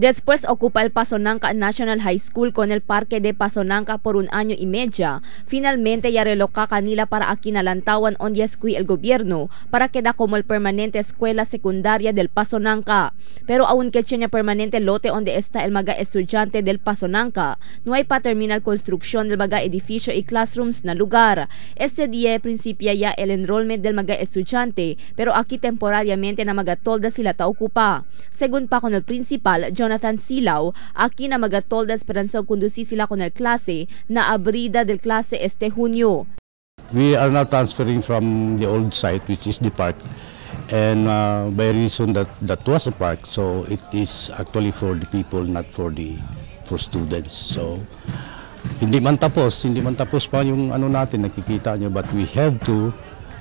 Después ocupa el Pasonanca National High School con el Parque de Pasonanca por 1 año y medio. Finalmente ya reloca kanila para akinalantawan on yesqui el gobierno para queda como el permanente escuela secundaria del Pasonanca. Pero aunque tiene permanente lote donde está el maga estudiante del Pasonanca, no hay pa terminal construcción del maga edificio y classrooms na lugar. Este día principia ya el enrollment del maga estudiante, pero aquí temporariamente na magatolda sila taokupa. Según pa con el principal, Jonathan Silao, aquí na magatolda esperanza conduci sila con el klase na abrida del klase este Junio. We are now transferring from the old site, which is the park, and by reason that was a park, so it is actually for the people, not for students. So hindi man tapos pa yung ano natin nakikita nyo, but we have to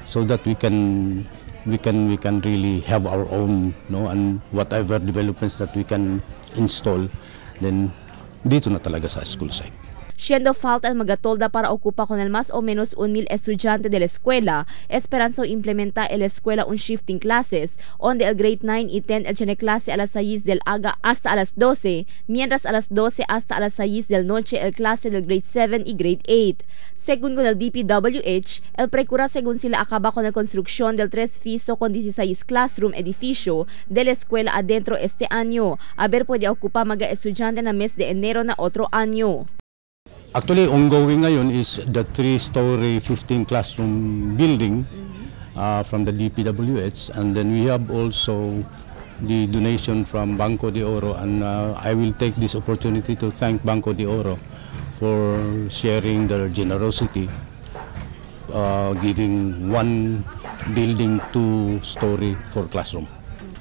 so that we can really have our own, no, and whatever developments that we can install, then dito na talaga sa school site. Siendo falta el magatolda para ocupa con el más o menos 1,000 estudiantes de la escuela, esperanza implementa el escuela un shifting classes, donde el grade 9 y 10 el tiene clase a las 6 del aga hasta a las 12, mientras a las 12 hasta a las 6 del noche el clase del grade 7 y grade 8. Según con el DPWH, el precura según sila acaba con la construcción del 3 piso con 16 classroom edificio de la escuela adentro este año. A ver puede ocupar maga estudiante na mes de enero na otro año. Actually, ongoing ngayon is the 3-story 15 classroom building from the DPWH, and then we have also the donation from Banco de Oro, and I will take this opportunity to thank Banco de Oro for sharing their generosity, giving one building 2-story for classroom.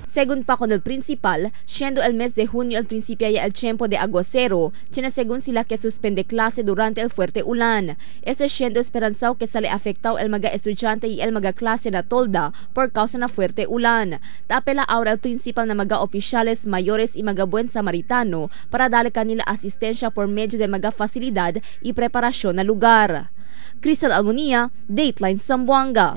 Según pa con el principal, siendo el mes de junio el principio ya el tiempo de aguacero, tiene según sila que suspende clase durante el fuerte ulan. Este siendo esperanzado que sale afectado el maga estudiante y el maga clase na tolda por causa na fuerte ulan. Tapela ahora el principal na maga oficiales mayores y maga buen samaritano para darle kanila asistencia por medio de maga facilidad y preparación na lugar. Crystal Almonia, Dateline Zamboanga.